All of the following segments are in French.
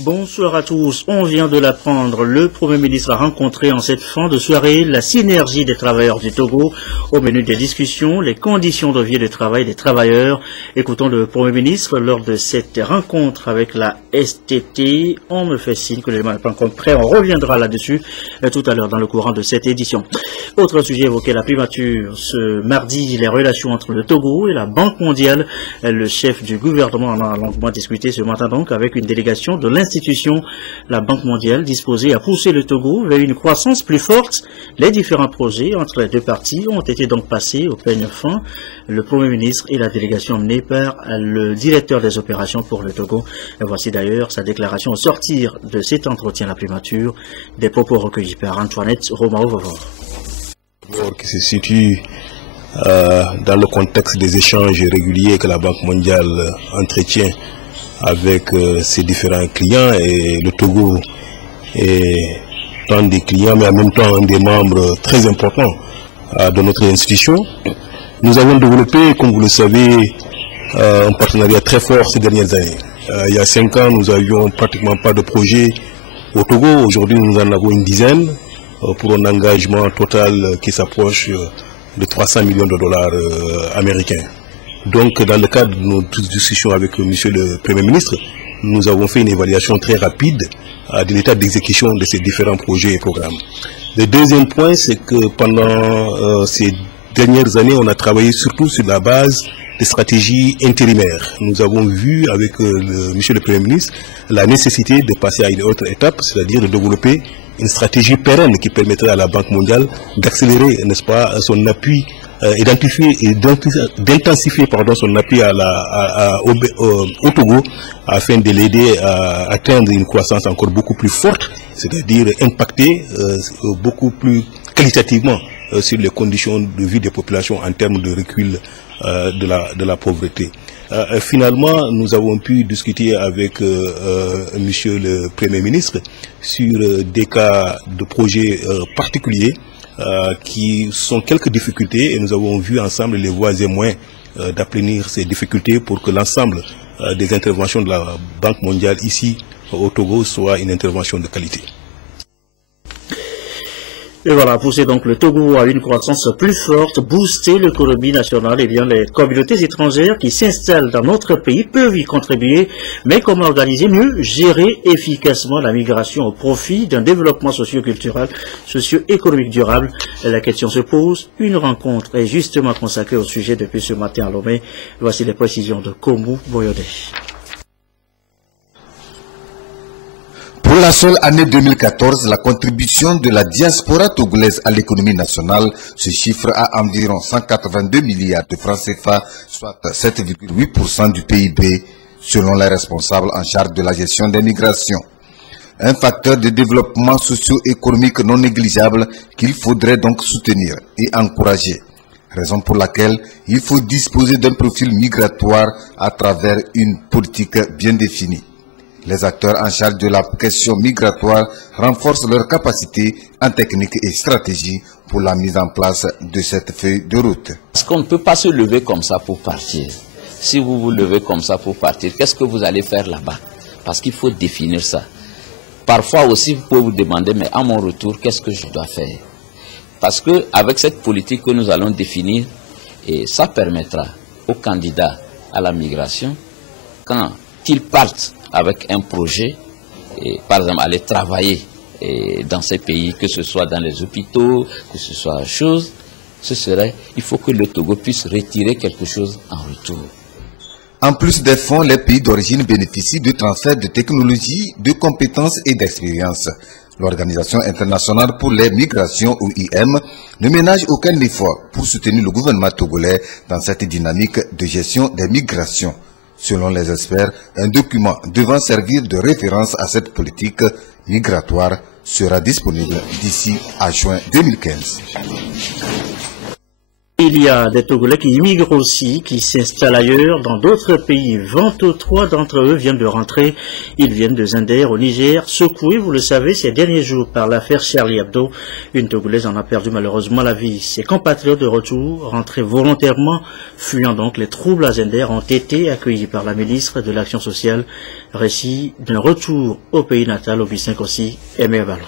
Bonsoir à tous. On vient de l'apprendre. Le Premier ministre a rencontré en cette fin de soirée la synergie des travailleurs du Togo. Au menu des discussions, les conditions de vie et de travail des travailleurs. Écoutons le Premier ministre lors de cette rencontre avec la STT. On me fait signe que l'élément n'est pas encore prêt. On reviendra là-dessus tout à l'heure dans le courant de cette édition. Autre sujet évoqué, la primature. Ce mardi, les relations entre le Togo et la Banque mondiale. Le chef du gouvernement en a longuement discuté ce matin donc avec une délégation de l'institution, la Banque mondiale, disposée à pousser le Togo vers une croissance plus forte. Les différents projets entre les deux parties ont été donc passés au peigne fin. Le Premier ministre et la délégation menée par le directeur des opérations pour le Togo. Et voici d'ailleurs sa déclaration au sortir de cet entretien à la primature, des propos recueillis par Antoinette Romao-Vavor. Qui se situe dans le contexte des échanges réguliers que la Banque mondiale entretient avec ses différents clients, et le Togo est un des clients mais en même temps un des membres très importants de notre institution. Nous avons développé, comme vous le savez, un partenariat très fort ces dernières années. Il y a 5 ans, nous n'avions pratiquement pas de projet au Togo. Aujourd'hui, nous en avons une dizaine pour un engagement total qui s'approche de 300 millions de dollars américains. Donc, dans le cadre de nos discussions avec Monsieur le Premier ministre, nous avons fait une évaluation très rapide de l'état d'exécution de ces différents projets et programmes. Le deuxième point, c'est que pendant ces dernières années, on a travaillé surtout sur la base des stratégies intérimaires. Nous avons vu avec Monsieur le Premier ministre la nécessité de passer à une autre étape, c'est-à-dire de développer une stratégie pérenne qui permettrait à la Banque mondiale d'accélérer, n'est-ce pas, son appui, d'intensifier son appui au Togo afin de l'aider à atteindre une croissance encore beaucoup plus forte, c'est-à-dire impacter beaucoup plus qualitativement sur les conditions de vie des populations en termes de recul de la pauvreté. Finalement, nous avons pu discuter avec Monsieur le Premier ministre sur des cas de projets particuliers qui sont quelques difficultés, et nous avons vu ensemble les voies et moyens d'aplanir ces difficultés pour que l'ensemble des interventions de la Banque mondiale ici au Togo soit une intervention de qualité. Et voilà, pousser donc le Togo à une croissance plus forte, booster l'économie nationale, et bien les communautés étrangères qui s'installent dans notre pays peuvent y contribuer. Mais comment organiser mieux, gérer efficacement la migration au profit d'un développement socio-culturel, socio-économique durable? La question se pose. Une rencontre est justement consacrée au sujet depuis ce matin à Lomé. Voici les précisions de Komu Boyode. Pour la seule année 2014, la contribution de la diaspora togolaise à l'économie nationale se chiffre à environ 182 milliards de francs CFA, soit 7,8% du PIB, selon les responsables en charge de la gestion des migrations. Un facteur de développement socio-économique non négligeable qu'il faudrait donc soutenir et encourager. Raison pour laquelle il faut disposer d'un profil migratoire à travers une politique bien définie. Les acteurs en charge de la question migratoire renforcent leurs capacités en technique et stratégie pour la mise en place de cette feuille de route. Parce qu'on ne peut pas se lever comme ça pour partir. Si vous vous levez comme ça pour partir, qu'est-ce que vous allez faire là-bas? Parce qu'il faut définir ça. Parfois aussi, vous pouvez vous demander, mais à mon retour, qu'est-ce que je dois faire? Parce qu'avec cette politique que nous allons définir, et ça permettra aux candidats à la migration, quand ils partent avec un projet, et par exemple aller travailler dans ces pays, que ce soit dans les hôpitaux, que ce soit chose, il faut que le Togo puisse retirer quelque chose en retour. En plus des fonds, les pays d'origine bénéficient de transferts de technologies, de compétences et d'expérience. L'Organisation internationale pour les migrations, OIM, ne ménage aucun effort pour soutenir le gouvernement togolais dans cette dynamique de gestion des migrations. Selon les experts, un document devant servir de référence à cette politique migratoire sera disponible d'ici à juin 2015. Il y a des Togolais qui immigrent aussi, qui s'installent ailleurs, dans d'autres pays. 23 d'entre eux viennent de rentrer. Ils viennent de Zinder, au Niger, secoués, vous le savez, ces derniers jours par l'affaire Charlie Hebdo. Une Togolaise en a perdu malheureusement la vie. Ses compatriotes de retour, rentrés volontairement, fuyant donc les troubles à Zinder, ont été accueillis par la ministre de l'Action sociale. Récit d'un retour au pays natal, au B5 aussi, Aimé Valo.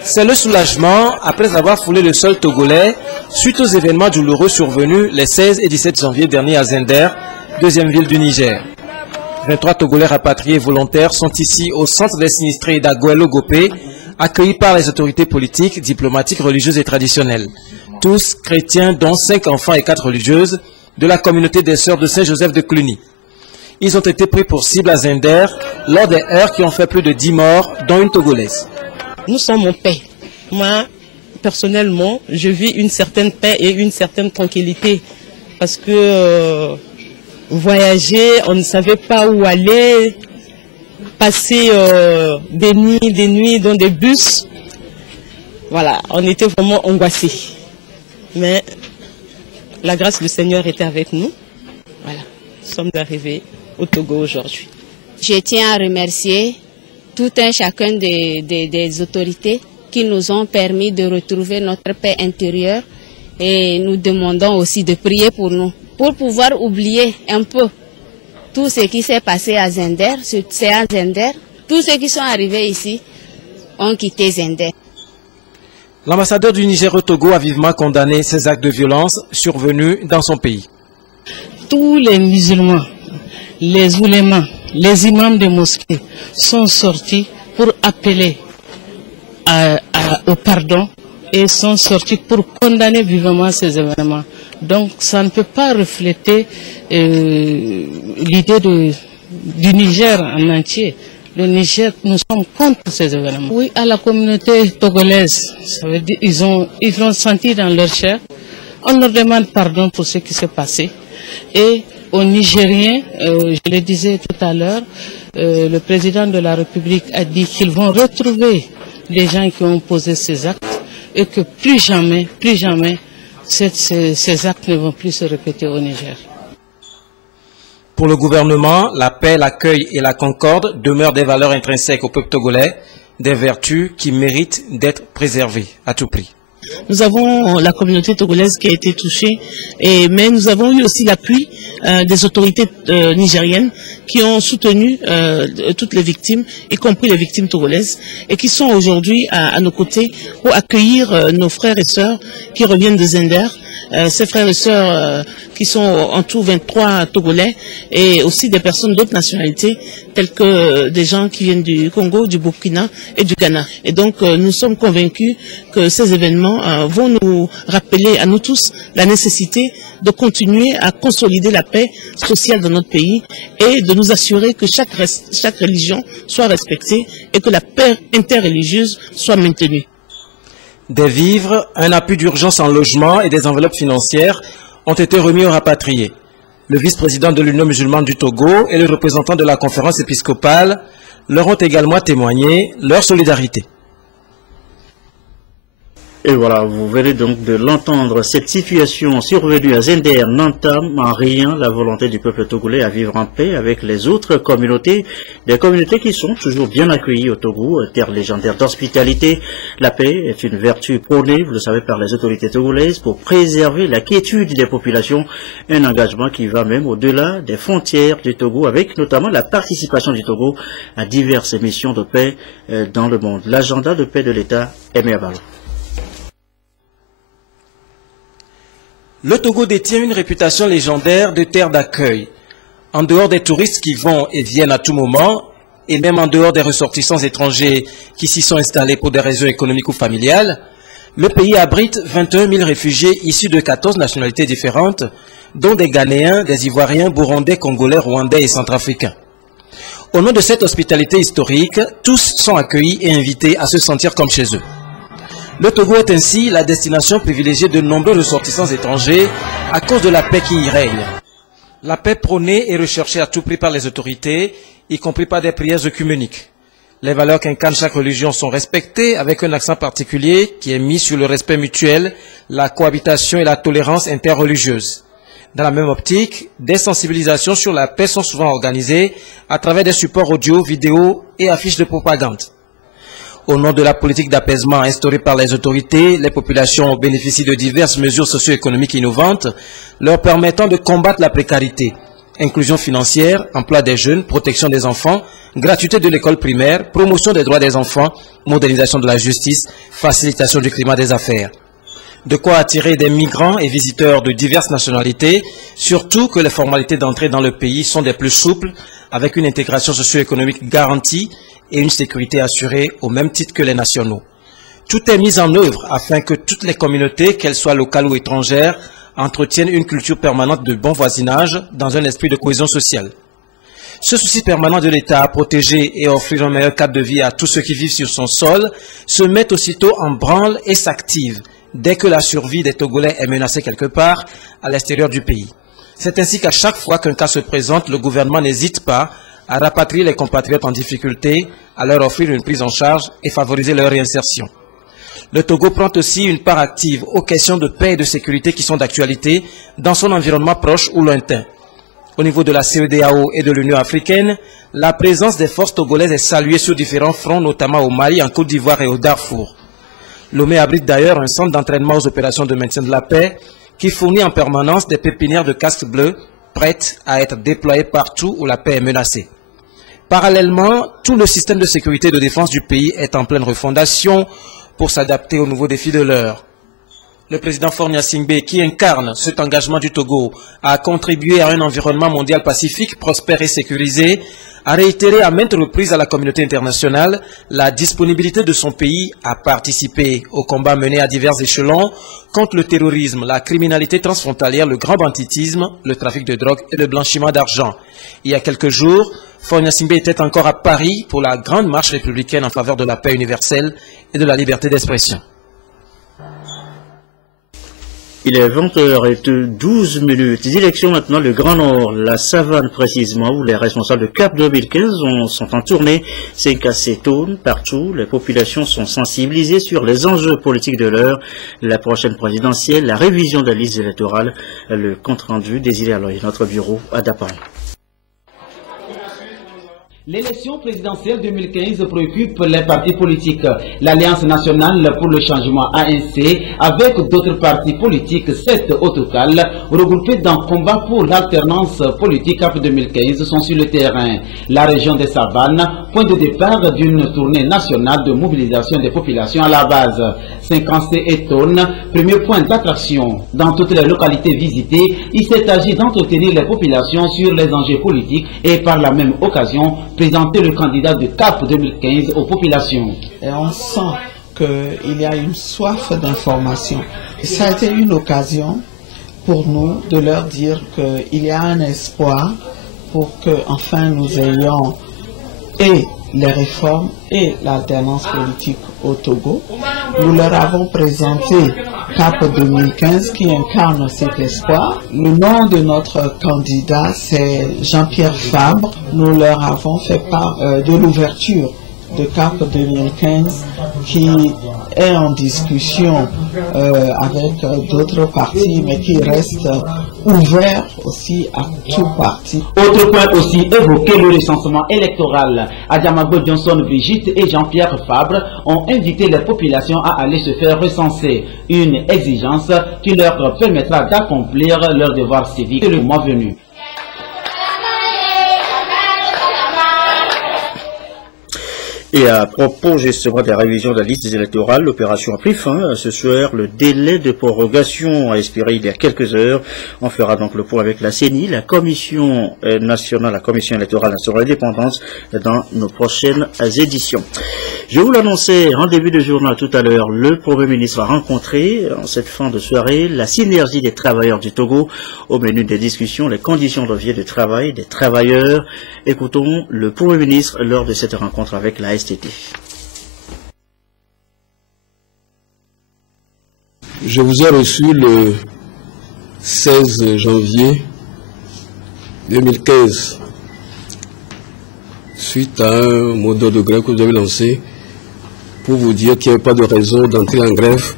C'est le soulagement après avoir foulé le sol togolais suite aux événements douloureux survenus les 16 et 17 janvier dernier à Zinder, deuxième ville du Niger. 23 Togolais rapatriés volontaires sont ici au centre des sinistrés d'Agoelo-Gopé, accueillis par les autorités politiques, diplomatiques, religieuses et traditionnelles. Tous chrétiens, dont 5 enfants et 4 religieuses de la communauté des Sœurs de Saint-Joseph de Cluny. Ils ont été pris pour cible à Zinder lors des heurts qui ont fait plus de 10 morts, dont une Togolaise. Nous sommes en paix. Moi, personnellement, je vis une certaine paix et une certaine tranquillité. Parce que voyager, on ne savait pas où aller, passer des nuits dans des bus. Voilà, on était vraiment angoissés. Mais la grâce du Seigneur était avec nous. Voilà, nous sommes arrivés au Togo aujourd'hui. Je tiens à remercier tout un chacun des autorités qui nous ont permis de retrouver notre paix intérieure, et nous demandons aussi de prier pour nous, pour pouvoir oublier un peu tout ce qui s'est passé à Zinder. C'est à Zinder. Tous ceux qui sont arrivés ici ont quitté Zinder. L'ambassadeur du Niger au Togo a vivement condamné ces actes de violence survenus dans son pays. Tous les musulmans, les oulémas, les imams des mosquées sont sortis pour appeler au pardon et sont sortis pour condamner vivement ces événements. Donc ça ne peut pas refléter l'idée du Niger en entier. Le Niger, nous sommes contre ces événements. Oui, à la communauté togolaise, ça veut dire ils l'ont senti dans leur chair. On leur demande pardon pour ce qui s'est passé. Et aux Nigériens, je le disais tout à l'heure, le président de la République a dit qu'ils vont retrouver les gens qui ont posé ces actes et que plus jamais, ces actes ne vont plus se répéter au Niger. Pour le gouvernement, la paix, l'accueil et la concorde demeurent des valeurs intrinsèques au peuple togolais, des vertus qui méritent d'être préservées à tout prix. Nous avons la communauté togolaise qui a été touchée, mais nous avons eu aussi l'appui des autorités nigériennes qui ont soutenu toutes les victimes, y compris les victimes togolaises, et qui sont aujourd'hui à nos côtés pour accueillir nos frères et sœurs qui reviennent de Zinder. Ces frères et sœurs qui sont en tout 23 Togolais, et aussi des personnes d'autres nationalités, telles que des gens qui viennent du Congo, du Burkina et du Ghana. Et donc nous sommes convaincus que ces événements vont nous rappeler à nous tous la nécessité de continuer à consolider la paix sociale dans notre pays et de nous assurer que chaque religion soit respectée et que la paix interreligieuse soit maintenue. Des vivres, un appui d'urgence en logement et des enveloppes financières ont été remis aux rapatriés. Le vice-président de l'Union musulmane du Togo et le représentant de la conférence épiscopale leur ont également témoigné leur solidarité. Et voilà, vous venez donc de l'entendre. Cette situation survenue à Zinder n'entame en rien la volonté du peuple togolais à vivre en paix avec les autres communautés, des communautés qui sont toujours bien accueillies au Togo, terre légendaire d'hospitalité. La paix est une vertu prônée, vous le savez, par les autorités togolaises pour préserver la quiétude des populations, un engagement qui va même au-delà des frontières du Togo, avec notamment la participation du Togo à diverses missions de paix dans le monde. L'agenda de paix de l'État est mis à bas. Le Togo détient une réputation légendaire de terre d'accueil. En dehors des touristes qui vont et viennent à tout moment, et même en dehors des ressortissants étrangers qui s'y sont installés pour des raisons économiques ou familiales, le pays abrite 21 000 réfugiés issus de 14 nationalités différentes, dont des Ghanéens, des Ivoiriens, Burundais, Congolais, Rwandais et Centrafricains. Au nom de cette hospitalité historique, tous sont accueillis et invités à se sentir comme chez eux. Le Togo est ainsi la destination privilégiée de nombreux ressortissants étrangers à cause de la paix qui y règne. La paix prônée et recherchée à tout prix par les autorités, y compris par des prières œcuméniques. Les valeurs qu'incarne chaque religion sont respectées avec un accent particulier qui est mis sur le respect mutuel, la cohabitation et la tolérance interreligieuse. Dans la même optique, des sensibilisations sur la paix sont souvent organisées à travers des supports audio, vidéo et affiches de propagande. Au nom de la politique d'apaisement instaurée par les autorités, les populations bénéficient de diverses mesures socio-économiques innovantes leur permettant de combattre la précarité. Inclusion financière, emploi des jeunes, protection des enfants, gratuité de l'école primaire, promotion des droits des enfants, modernisation de la justice, facilitation du climat des affaires. De quoi attirer des migrants et visiteurs de diverses nationalités, surtout que les formalités d'entrée dans le pays sont des plus souples, avec une intégration socio-économique garantie et une sécurité assurée au même titre que les nationaux. Tout est mis en œuvre afin que toutes les communautés, qu'elles soient locales ou étrangères, entretiennent une culture permanente de bon voisinage dans un esprit de cohésion sociale. Ce souci permanent de l'État à protéger et offrir un meilleur cadre de vie à tous ceux qui vivent sur son sol se met aussitôt en branle et s'active dès que la survie des Togolais est menacée quelque part à l'extérieur du pays. C'est ainsi qu'à chaque fois qu'un cas se présente, le gouvernement n'hésite pas à rapatrier les compatriotes en difficulté, à leur offrir une prise en charge et favoriser leur réinsertion. Le Togo prend aussi une part active aux questions de paix et de sécurité qui sont d'actualité dans son environnement proche ou lointain. Au niveau de la CEDEAO et de l'Union africaine, la présence des forces togolaises est saluée sur différents fronts, notamment au Mali, en Côte d'Ivoire et au Darfour. Lomé abrite d'ailleurs un centre d'entraînement aux opérations de maintien de la paix qui fournit en permanence des pépinières de casques bleus prêtes à être déployées partout où la paix est menacée. Parallèlement, tout le système de sécurité et de défense du pays est en pleine refondation pour s'adapter aux nouveaux défis de l'heure. Le président Faure Gnassingbé, qui incarne cet engagement du Togo à contribuer à un environnement mondial pacifique, prospère et sécurisé, a réitéré à maintes reprises à la communauté internationale la disponibilité de son pays à participer aux combats menés à divers échelons contre le terrorisme, la criminalité transfrontalière, le grand banditisme, le trafic de drogue et le blanchiment d'argent. Il y a quelques jours, Faure Gnassingbé était encore à Paris pour la grande marche républicaine en faveur de la paix universelle et de la liberté d'expression. Il est 20h12. Direction maintenant le Grand Nord, la savane précisément, où les responsables de CAP 2015 sont en tournée. C'est cassé tourne partout. Les populations sont sensibilisées sur les enjeux politiques de l'heure, la prochaine présidentielle, la révision de la liste électorale, le compte-rendu désiré à notre bureau à Dapan. L'élection présidentielle 2015 préoccupe les partis politiques. L'Alliance nationale pour le changement ANC, avec d'autres partis politiques, 7 au total, regroupés dans combat pour l'alternance politique CAP 2015, sont sur le terrain. La région des Savanes, point de départ d'une tournée nationale de mobilisation des populations à la base. 50 tonnes, premier point d'attraction. Dans toutes les localités visitées, il s'est agi d'entretenir les populations sur les enjeux politiques et par la même occasion, présenter le candidat de CAP 2015 aux populations. Et on sent qu'il y a une soif d'information. Ça a été une occasion pour nous de leur dire qu'il y a un espoir pour que enfin nous ayons et les réformes et l'alternance politique au Togo. Nous leur avons présenté CAP 2015 qui incarne cet espoir. Le nom de notre candidat, c'est Jean-Pierre Fabre. Nous leur avons fait part de l'ouverture de CAP 2015 qui est en discussion avec d'autres partis, mais qui reste ouvert aussi à tout parti. Autre point aussi évoqué, le recensement électoral. Adjamagbo Johnson Brigitte et Jean-Pierre Fabre ont invité les populations à aller se faire recenser. Une exigence qui leur permettra d'accomplir leur devoir civique le mois venu. Et à propos justement des révisions de la liste électorale, l'opération a pris fin ce soir. Le délai de prorogation a expiré il y a quelques heures. On fera donc le point avec la CENI, la Commission nationale, la Commission électorale nationale indépendante, dans nos prochaines éditions. Je vous l'annonçais en début de journal tout à l'heure, le Premier ministre a rencontré en cette fin de soirée la synergie des travailleurs du Togo. Au menu des discussions, les conditions de vie de travail des travailleurs. Écoutons le Premier ministre lors de cette rencontre avec la STT. Je vous ai reçu le 16 janvier 2015 suite à un mot d'ordre de grève que vous avez lancé pour vous dire qu'il n'y avait pas de raison d'entrer en grève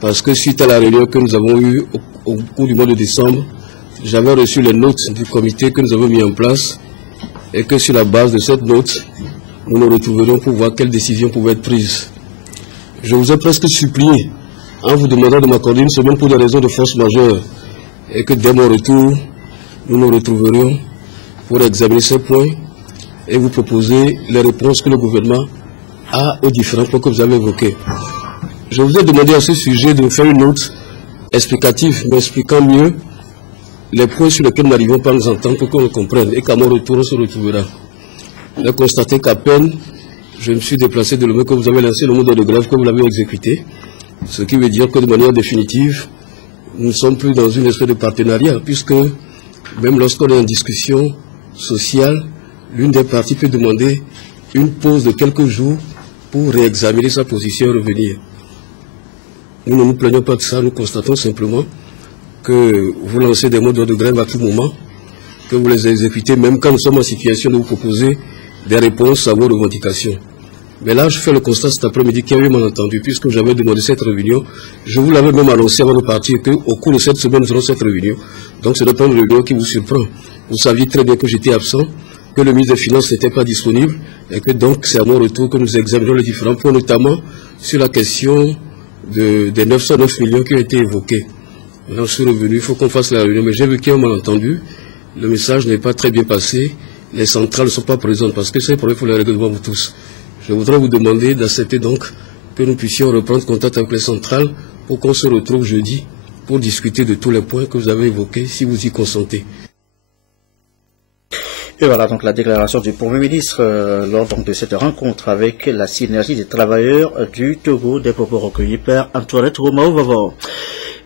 parce que suite à la réunion que nous avons eue au cours du mois de décembre, j'avais reçu les notes du comité que nous avons mis en place et que sur la base de cette note, nous nous retrouverions pour voir quelles décisions pouvaient être prises. Je vous ai presque supplié en vous demandant de m'accorder une semaine pour des raisons de force majeure et que dès mon retour, nous nous retrouverions pour examiner ces points et vous proposer les réponses que le gouvernement a aux différents points que vous avez évoqués. Je vous ai demandé à ce sujet de faire une note explicative, m'expliquant mieux les points sur lesquels nous n'arrivons pas à nous entendre pour qu'on le comprenne et qu'à mon retour, on se retrouvera. J'ai constaté qu'à peine je me suis déplacé de l'homme que vous avez lancé le mot de grève, que vous l'avez exécuté, ce qui veut dire que de manière définitive, nous ne sommes plus dans une espèce de partenariat, puisque même lorsqu'on est en discussion sociale, l'une des parties peut demander une pause de quelques jours pour réexaminer sa position et revenir. Nous ne nous plaignons pas de ça, nous constatons simplement que vous lancez des mots de grève à tout moment, que vous les exécutez même quand nous sommes en situation de vous proposer des réponses à vos revendications. Mais là, je fais le constat cet après-midi qu'il y a eu malentendu, puisque j'avais demandé cette réunion. Je vous l'avais même annoncé avant de partir qu'au cours de cette semaine, nous aurons cette réunion. Donc ce n'est pas une réunion qui vous surprend. Vous saviez très bien que j'étais absent, que le ministre des Finances n'était pas disponible, et que donc c'est à mon retour que nous examinerons les différents points, notamment sur la question des 909 millions qui ont été évoqués. Maintenant, je suis revenu, il faut qu'on fasse la réunion, mais j'ai vu qu'il y a un malentendu. Le message n'est pas très bien passé. Les centrales ne sont pas présentes parce que c'est pour les régler devant vous tous. Je voudrais vous demander d'accepter donc que nous puissions reprendre contact avec les centrales pour qu'on se retrouve jeudi pour discuter de tous les points que vous avez évoqués, si vous y consentez. Et voilà donc la déclaration du Premier ministre lors donc, de cette rencontre avec la synergie des travailleurs du Togo, des propos recueillis par Antoinette Romao-Vavor.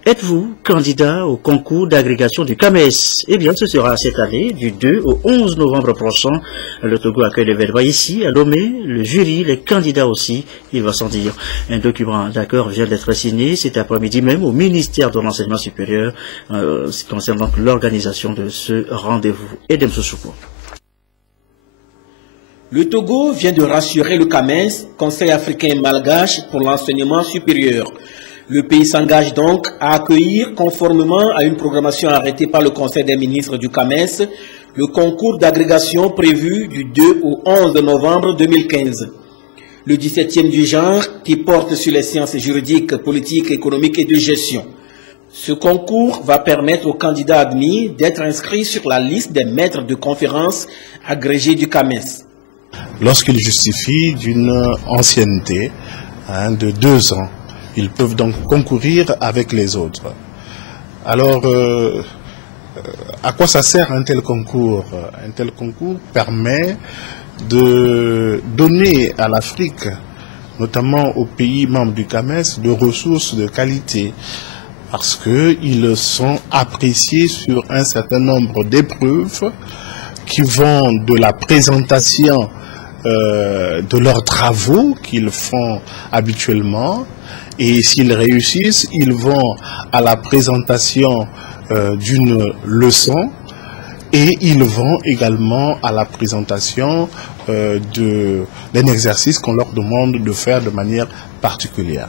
Êtes-vous candidat au concours d'agrégation du CAMES? Eh bien, ce sera cette année, du 2 au 11 novembre prochain. Le Togo accueille l'événement ici, à Lomé, le jury, les candidats aussi, il va s'en dire. Un document d'accord vient d'être signé cet après-midi même au ministère de l'Enseignement supérieur, concernant l'organisation de ce rendez-vous. Edem Soussoupo. Le Togo vient de rassurer le CAMES, Conseil africain malgache pour l'enseignement supérieur. Le pays s'engage donc à accueillir, conformément à une programmation arrêtée par le Conseil des ministres du CAMES, le concours d'agrégation prévu du 2 au 11 novembre 2015. Le 17e du genre qui porte sur les sciences juridiques, politiques, économiques et de gestion. Ce concours va permettre aux candidats admis d'être inscrits sur la liste des maîtres de conférences agrégés du CAMES. Lorsqu'ils justifient d'une ancienneté de 2 ans, ils peuvent donc concourir avec les autres. Alors, à quoi ça sert un tel concours? Un tel concours permet de donner à l'Afrique, notamment aux pays membres du CAMES, de ressources de qualité, parce qu'ils sont appréciés sur un certain nombre d'épreuves qui vont de la présentation de leurs travaux qu'ils font habituellement, et s'ils réussissent, ils vont à la présentation d'une leçon, et ils vont également à la présentation d'un exercice qu'on leur demande de faire de manière particulière.